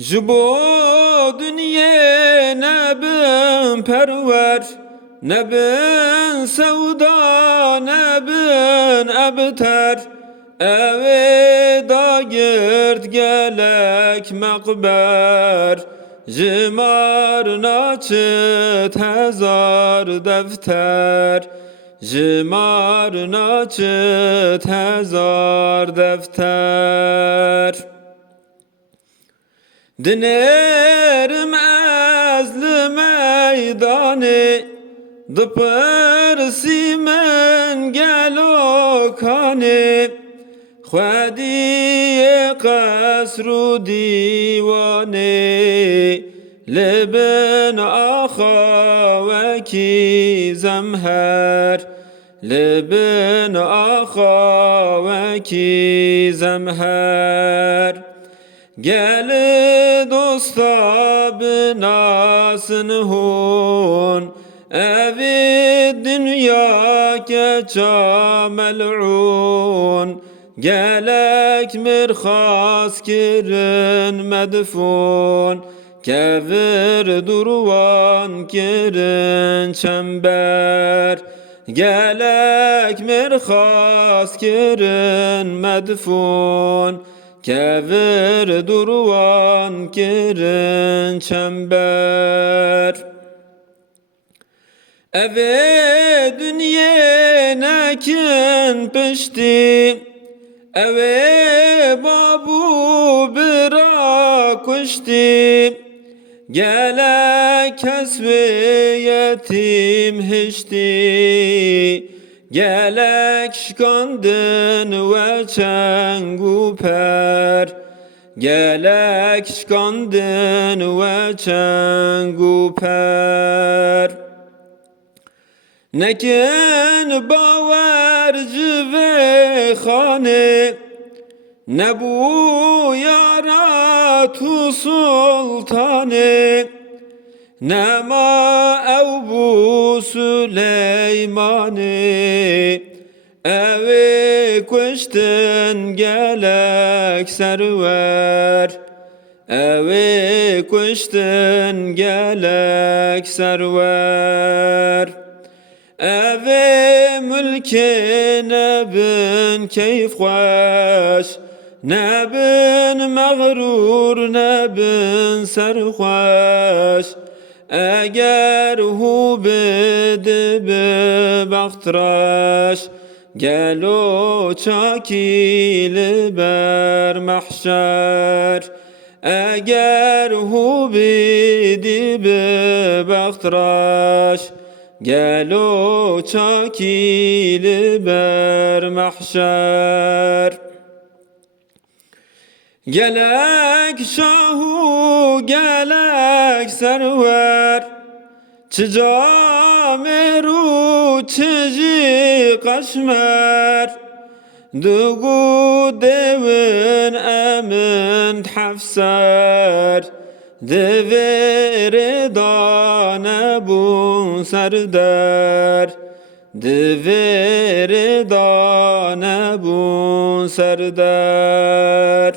Jibo dünya nebin perver, nebin sevda, nebin ebter. Eve da girt gelek mekber, jimar naçıt hezar defter. Jimar naçıt hezar defter. Dinerim ezli meydanı, dıpırsi men gelo kanı. Khwediye kasru divane, leben akha veki zemher. Leben akha veki zemher. Gel dosta binasın hon, evi dünya keça mel'un. Gelek mirkhas kirin medfun, kevir durvan kirin çember. Gelek mirkhas kirin medfun, kevir durvan kirin çember. Eve dünya nekin pişti, eve babu bira kuşti. Gelek kesbi yetim hişti, gelek şkandın ve çengu per. Gelek şkandın ve çengu per. Nekin baverci ve khane, ne bu yara tu sultane. Ne ma ev bu Süleymane, evi kuştun gelek server. Evi kuştun gelek server. Eve mülke nebin keyf khoş, nebin mağrur, nebin serhoş. Eğer hu bidi bi baktraş, gel o çakili ber mahşer. Eğer hu bidi bi baktraş, gel o çakili ber mahşer. Gelek şahu gelek server, çicameru çici kaşmer. Dugu devin emin hafser, devere dane bu serdar. Devere dane bu serdar.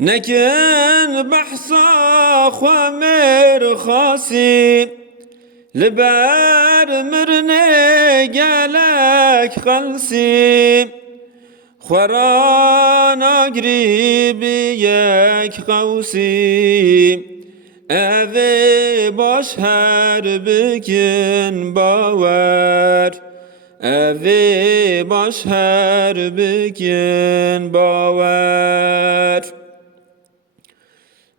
Nekin bahsa khwamir khasi, liber mirne gelek khalsi. Khwaran agribi yek qavsi, evi baş her bikin baver. Evi baş her bikin baver.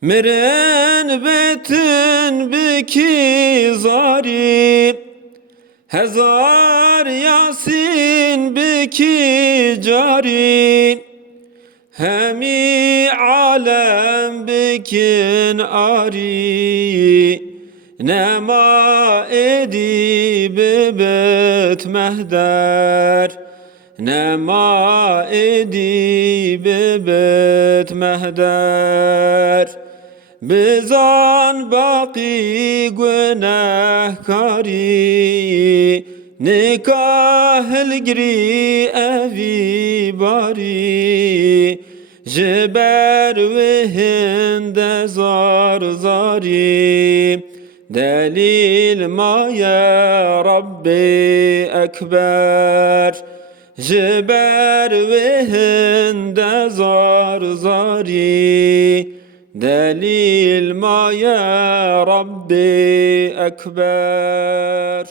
Mirin betin biki zari, hezar yasin biki cari. Hemi alem bikin ari, nema edi bibet mehder. Nema edi bibet mehder. Bizan baki günahkari, nikah الگری اوی باری جبر وهند زار زاری دلیل ما یا رب اکبر جبر وهند زار زاری دلیل ما یا رب اکبر